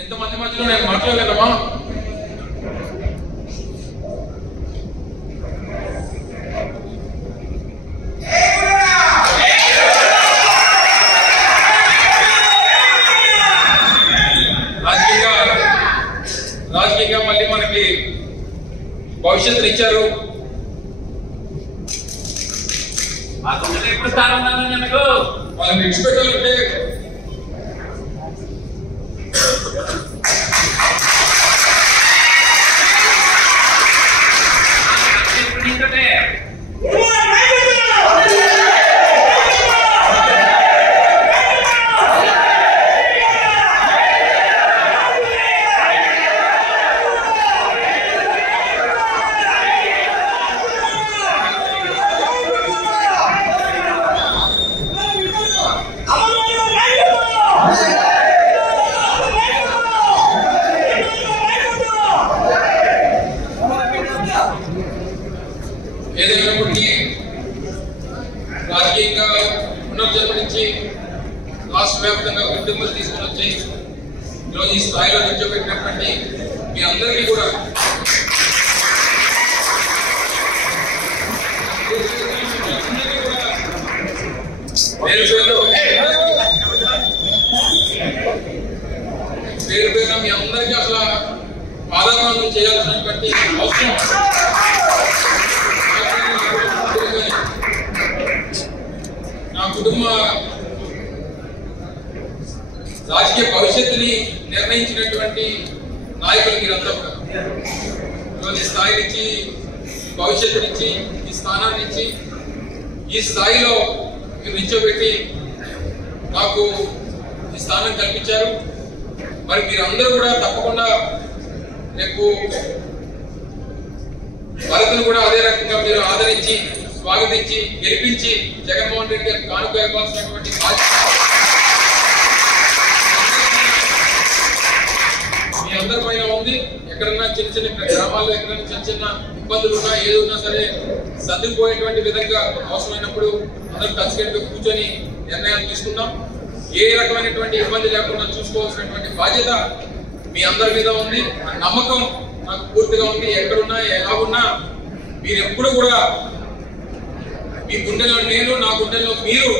ఎంతమంది మధ్యలో నేను మాట్లాడగలమా? రాజకీయంగా మళ్ళీ మనకి భవిష్యత్తుని ఇచ్చారు. ఎప్పుడు స్థానం వాళ్ళని విడిచిపెట్టాలంటే ఏదైనప్పటికీ రాజకీయంగా పునర్జన్మనించి రాష్ట్ర వ్యాప్తంగా గుర్తింపులు తీసుకుని వచ్చి ఈరోజు ఈ స్థాయిలో నిల్చోబెట్టినటువంటి మీ అందరికీ కూడా పేరు పేరున మీ అందరికీ అసలు పాదాభాగం చేయాల్సినటువంటి అవసరం నా కుటుంబ రాజకీయ భవిష్యత్తుని నిర్ణయించినటువంటి నాయకులు మీరంతా కూడా ఈరోజు ఈ స్థాయి నుంచి భవిష్యత్తు నుంచి ఈ స్థానాన్ని నుంచి ఈ స్థాయిలో మీరు నిల్చోబెట్టి నాకు ఈ స్థానం కల్పించారు. మరి మీరందరూ కూడా తప్పకుండా రేపు భరత్ను కూడా అదే రకంగా మీరు ఆదరించి స్వాగతించి గెలిపించి జగన్మోహన్ రెడ్డి గారికి కానుక ఇవ్వాల్సినటువంటి మీ అందరి పైన ఉంది. ఎక్కడన్నా చిన్న చిన్న గ్రామాల్లో ఎక్కడన్నా చిన్న చిన్న ఇబ్బందులు ఉన్నా ఏది ఉన్నా సరే సర్దుకుపోయేటువంటి విధంగా అవసరమైనప్పుడు అందరూ కలిసికట్టుగా కూర్చొని నిర్ణయాలు తీసుకుందాం. ఏ రకమైనటువంటి ఇబ్బంది లేకుండా చూసుకోవాల్సినటువంటి బాధ్యత మీ అందరి మీద ఉంది. నమ్మకం నాకు పూర్తిగా ఉంది. ఎక్కడున్నా ఎలా ఉన్నా మీరు ఎప్పుడు కూడా మీ గుండెలో నేను, నా గుండెలో మీరు